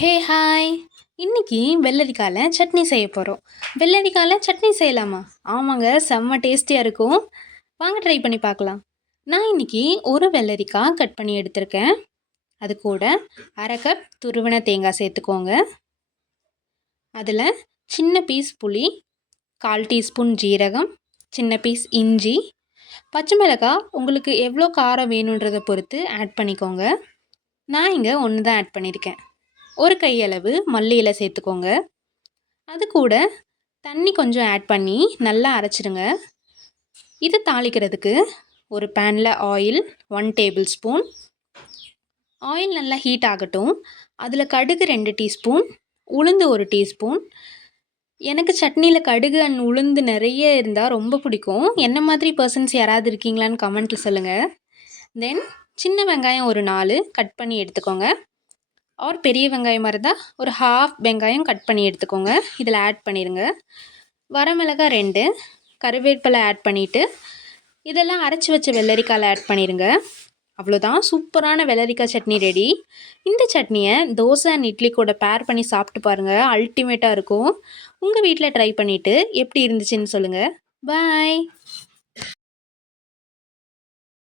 Hey hi! இன்னைக்கு வெள்ளரிக்கால சட்னி செய்ய போகிறோம். வெள்ளரிக்கால சட்னி செய்யலாமா? ஆமாங்க, செம்ம டேஸ்டியாக இருக்கும். வாங்க ட்ரை பண்ணி பார்க்கலாம். நான் இன்னைக்கு ஒரு வெள்ளரிக்காய் கட் பண்ணி எடுத்திருக்கேன். அது கூட 1/2 கப் துருவின தேங்காய் சேர்த்துக்கோங்க. அதில் சின்ன பீஸ் புளி, 1/4 டீஸ்பூன் ஜீரகம், சின்ன பீஸ் இஞ்சி, பச்சை மிளகாய் உங்களுக்கு எவ்வளோ காரம் வேணுன்றதை பொறுத்து ஆட் பண்ணிக்கோங்க. நான் இங்கே 1 தான் ஆட் பண்ணியிருக்கேன். ஒரு கையளவு மல்லி இலை சேர்த்துக்கோங்க. அது கூட தண்ணி கொஞ்சம் ஆட் பண்ணி நல்லா அரைச்சிடுங்க. இது தாளிக்கிறதுக்கு ஒரு பேனில் ஆயில் 1 டேபிள் ஸ்பூன். ஆயில் நல்லா ஹீட் ஆகட்டும். அதில் கடுகு 2 டீஸ்பூன், உளுந்து 1 டீஸ்பூன். எனக்கு சட்னியில் கடுகு அண்ட் உளுந்து நிறைய இருந்தால் ரொம்ப பிடிக்கும். என்ன மாதிரி பர்சன்ஸ் யாராவது இருக்கீங்களான்னு கமெண்ட்டில் சொல்லுங்கள். தென் சின்ன வெங்காயம் ஒரு 4 கட் பண்ணி எடுத்துக்கோங்க. ஒரு பெரிய வெங்காயமாக இருந்தால் ஒரு ஹாஃப் வெங்காயம் கட் பண்ணி எடுத்துக்கோங்க. இதில் ஆட் பண்ணிடுங்க. வரமிளகாய் 2, கருவேப்பிலை ஆட் பண்ணிவிட்டு இதெல்லாம் அரைச்சி வச்ச வெள்ளரிக்காயில் ஆட் பண்ணிடுங்க. அவ்வளோதான், சூப்பரான வெள்ளரிக்காய் சட்னி ரெடி. இந்த சட்னியை தோசை அண்ட் இட்லி கூட பேர் பண்ணி சாப்பிட்டு பாருங்கள், அல்டிமேட்டாக இருக்கும். உங்கள் வீட்டில் ட்ரை பண்ணிவிட்டு எப்படி இருந்துச்சுன்னு சொல்லுங்கள். பாய்.